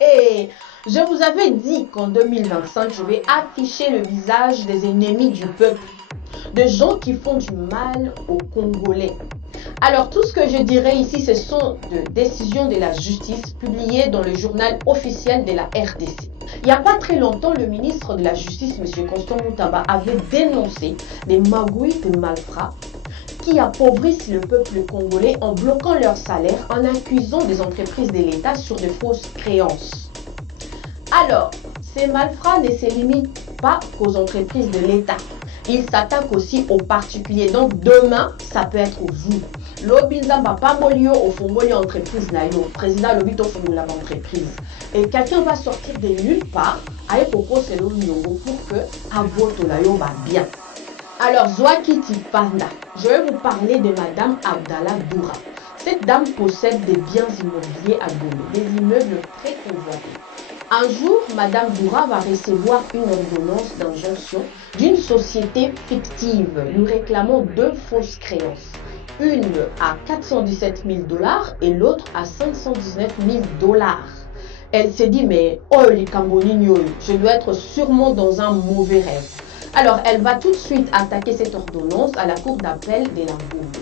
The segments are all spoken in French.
Je vous avais dit qu'en 2025, je vais afficher le visage des ennemis du peuple, de gens qui font du mal aux Congolais. Alors, tout ce que je dirais ici, ce sont des décisions de la justice publiées dans le journal officiel de la RDC. Il n'y a pas très longtemps, le ministre de la Justice, M. Constant Moutamba, avait dénoncé des magouilles de malfrats qui appauvrissent le peuple congolais en bloquant leurs salaires, en accusant des entreprises de l'État sur de fausses créances. Alors, ces malfrats ne se limitent pas qu'aux entreprises de l'État. Ils s'attaquent aussi aux particuliers. Donc demain, ça peut être vous. L'Obinzamba pas molio au fongoli entreprise naïo. Président l'obito fongola entreprise. Et quelqu'un va sortir de nulle part avec proposer le nyongo pour que à votre naïo va bien. Alors Zwakiti Panda, je vais vous parler de Madame Abdallah Doura. Cette dame possède des biens immobiliers à Gomé, des immeubles très convoités. Un jour, Madame Doura va recevoir une ordonnance d'injonction d'une société fictive lui réclamant deux fausses créances. Une à 417 000 $ et l'autre à 519 000 $. Elle s'est dit, mais oh les Cambonigno, je dois être sûrement dans un mauvais rêve. Alors, elle va tout de suite attaquer cette ordonnance à la cour d'appel de la Gombe.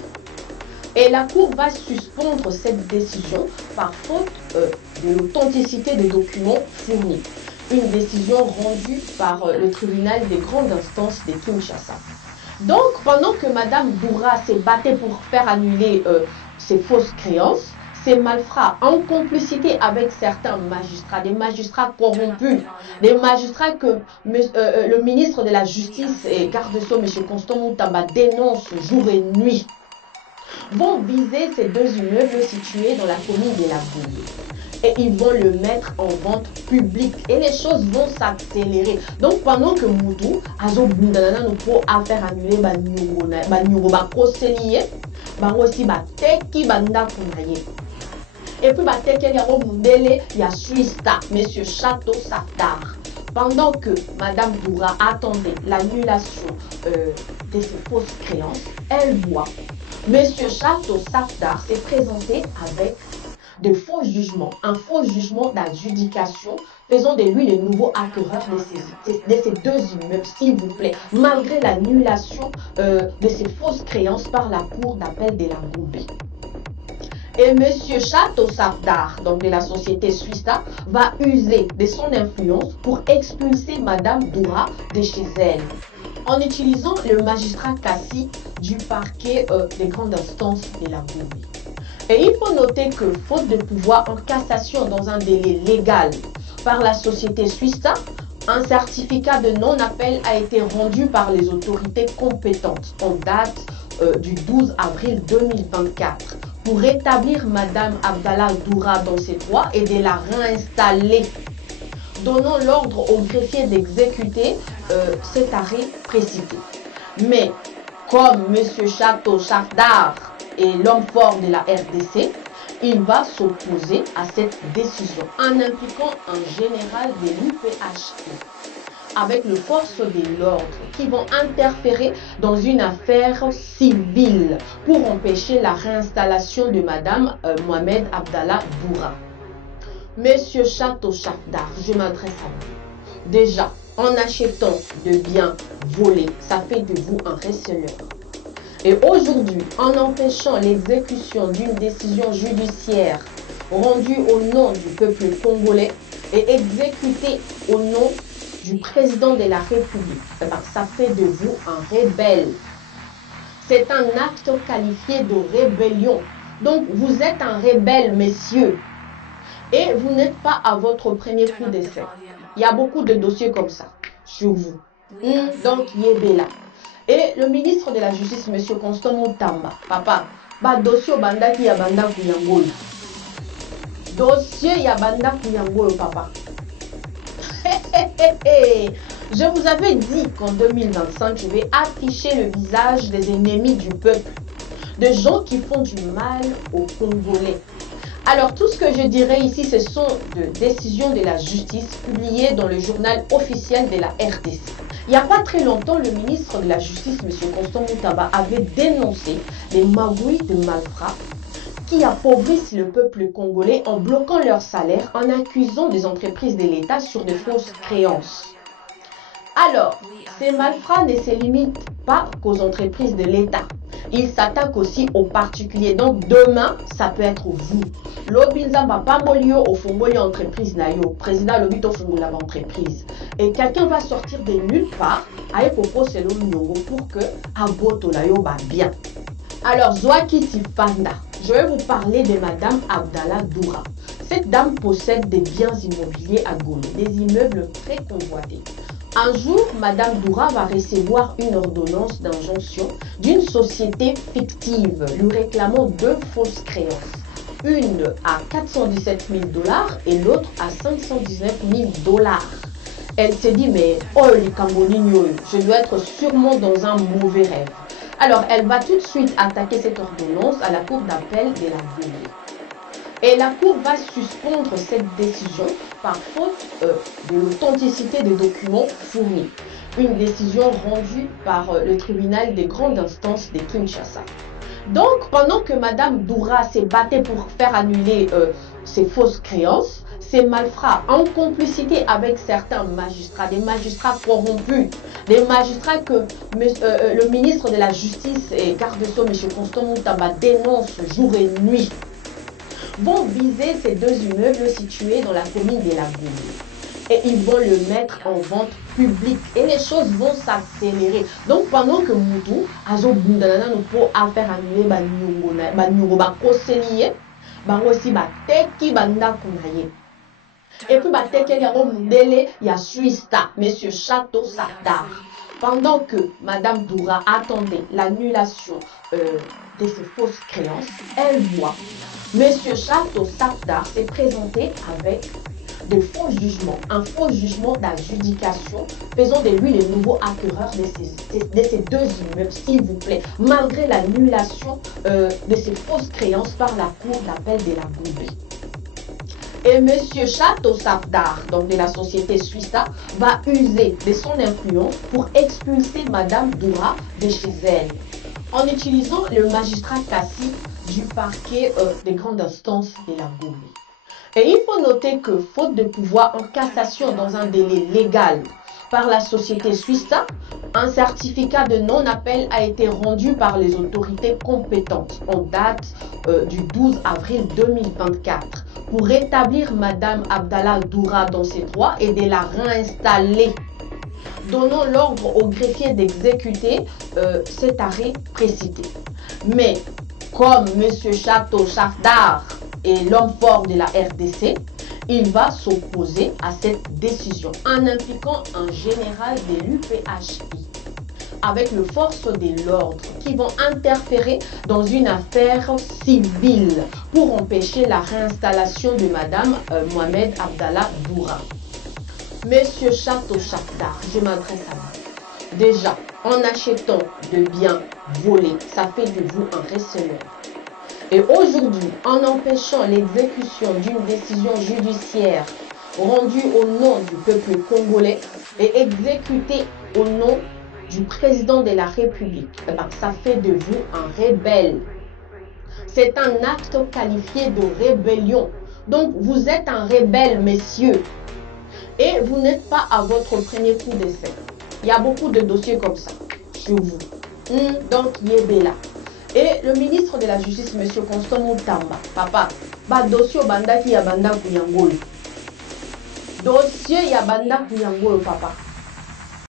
Et la Cour va suspendre cette décision par faute de l'authenticité des documents fournis. Une décision rendue par le tribunal des grandes instances de Kinshasa. Donc, pendant que Madame Doura s'est battue pour faire annuler ces fausses créances, ces malfrats, en complicité avec certains magistrats, des magistrats corrompus, des magistrats que le ministre de la Justice et garde des Sceaux, M. Constant Moutamba, dénonce jour et nuit, vont viser ces deux immeubles situés dans la commune de la Gombe. Et ils vont le mettre en vente publique. Et les choses vont s'accélérer. Donc pendant que Moutou, Azo Bundanana nous faut faire annuler Banyugo Bakoseliye, Barosi Bateki Banda Kunaye. Et puis Bateki Yaro Mundele, il y a Suista, Monsieur Château Safdar. Pendant que Madame Doura attendait l'annulation de ses fausses créances, elle voit Monsieur Château Safdar s'est présenté avec de faux jugements, un faux jugement d'adjudication, faisant de lui le nouveau acquéreur de ces deux immeubles, s'il vous plaît, malgré l'annulation de ces fausses créances par la cour d'appel de la Gombe. Et Monsieur Château Safdar, donc de la société Suista, va user de son influence pour expulser Madame Doura de chez elle, en utilisant le magistrat Kassi du parquet des grandes instances de la Gombe. Et il faut noter que, faute de pouvoir en cassation dans un délai légal par la société Suista, un certificat de non-appel a été rendu par les autorités compétentes en date du 12 avril 2024 pour rétablir Madame Abdallah Doura dans ses droits et de la réinstaller, donnant l'ordre au greffier d'exécuter cet arrêt précité. Mais comme M. Château Safdar est l'homme fort de la RDC, il va s'opposer à cette décision en impliquant un général de l'UPHT avec les forces de l'ordre qui vont interférer dans une affaire civile pour empêcher la réinstallation de Madame Mohamed Abdallah Doura. Monsieur Château Safdar, je m'adresse à vous. Déjà, en achetant de biens volés, ça fait de vous un receleur. Et aujourd'hui, en empêchant l'exécution d'une décision judiciaire rendue au nom du peuple congolais et exécutée au nom du président de la République, ça fait de vous un rebelle. C'est un acte qualifié de rébellion. Donc vous êtes un rebelle, messieurs. Et vous n'êtes pas à votre premier coup d'essai. Il y a beaucoup de dossiers comme ça sur vous. Donc, Yébela. Et le ministre de la Justice, M. Constant Moutamba, papa, dossier banda qui yabanda kuyangolo. Dossier yabanda kuyangolo, papa. Je vous avais dit qu'en 2025, je vais afficher le visage des ennemis du peuple, de gens qui font du mal aux Congolais. Alors, tout ce que je dirais ici, ce sont des décisions de la justice publiées dans le journal officiel de la RDC. Il n'y a pas très longtemps, le ministre de la Justice, M. Constant Moutamba, avait dénoncé les magouilles de malfrats qui appauvrissent le peuple congolais en bloquant leurs salaires, en accusant des entreprises de l'État sur de fausses créances. Alors, ces malfrats ne se limitent pas qu'aux entreprises de l'État. Ils s'attaquent aussi aux particuliers. Donc demain, ça peut être vous. L'obinza va pas molio au fongoli entreprise nayo. Président l'obito fongola entreprise. Et quelqu'un va sortir de nulle part avec Popo Selo Nyongo pour que aboto nayo va bien. Alors, Zwaki Tifanda, je vais vous parler de Madame Abdallah Doura. Cette dame possède des biens immobiliers à Goma, des immeubles très convoités. Un jour, Madame Doura va recevoir une ordonnance d'injonction d'une société fictive lui réclamant deux fausses créances. Une à 417 000 $ et l'autre à 519 000 $. Elle se dit, mais oh les Cambodgiens, je dois être sûrement dans un mauvais rêve. Alors, elle va tout de suite attaquer cette ordonnance à la cour d'appel de la ville. Et la cour va suspendre cette décision par faute de l'authenticité des documents fournis. Une décision rendue par le tribunal des grandes instances de Kinshasa. Donc, pendant que Madame Doura s'est battue pour faire annuler ces fausses créances, ces malfrats, en complicité avec certains magistrats, des magistrats corrompus, des magistrats que le ministre de la Justice et garde sceaux, M. Constant Moutamba, dénonce jour et nuit, vont viser ces deux immeubles situés dans la commune de la Goume. Et ils vont le mettre en vente publique. Et les choses vont s'accélérer. Donc pendant que Moutou, Azo Bundanana nous pour faire annuler Banyongo, Bakoseliye, Bangosi Bateki Banda Kunaye. Et puis Bateki il y a Mondele, il y a Suista, Monsieur Château Sardar. Pendant que Madame Doura attendait l'annulation de ces fausses créances, elle voit Monsieur Château Sardar s'est présenté avec de faux jugements, un faux jugement d'adjudication, faisant de lui le nouveau acquéreur de ces deux immeubles, s'il vous plaît, malgré l'annulation de ces fausses créances par la cour d'appel de la Goumbé. Et M. Château Sardar, donc de la société Suissa, va user de son influence pour expulser Madame Doura de chez elle, en utilisant le magistrat Kassi du parquet des grandes instances de la Goumbé. Et il faut noter que, faute de pouvoir en cassation dans un délai légal par la société Suissa, un certificat de non-appel a été rendu par les autorités compétentes en date du 12 avril 2024 pour rétablir Madame Abdallah Doura dans ses droits et de la réinstaller, donnant l'ordre au greffier d'exécuter cet arrêt précité. Mais comme M. Château Sardar est l'homme fort de la RDC, il va s'opposer à cette décision en impliquant un général de l'UPHI avec les forces de l'ordre qui vont interférer dans une affaire civile pour empêcher la réinstallation de Madame Mohamed Abdallah Doura. Monsieur Château Sardar, je m'adresse à vous. Déjà, en achetant de biens volés, ça fait de vous un receleur. Et aujourd'hui, en empêchant l'exécution d'une décision judiciaire rendue au nom du peuple congolais et exécutée au nom du président de la République, eh ben, ça fait de vous un rebelle. C'est un acte qualifié de rébellion. Donc, vous êtes un rebelle, messieurs. Et vous n'êtes pas à votre premier coup d'essai. Il y a beaucoup de dossiers comme ça sur vous. Donc, Yébéla. Et le ministre de la Justice, M. Constant Moutamba, papa, dossier banda qui yabanda kuyangolo. Dossier yabanda kuyangolo, papa.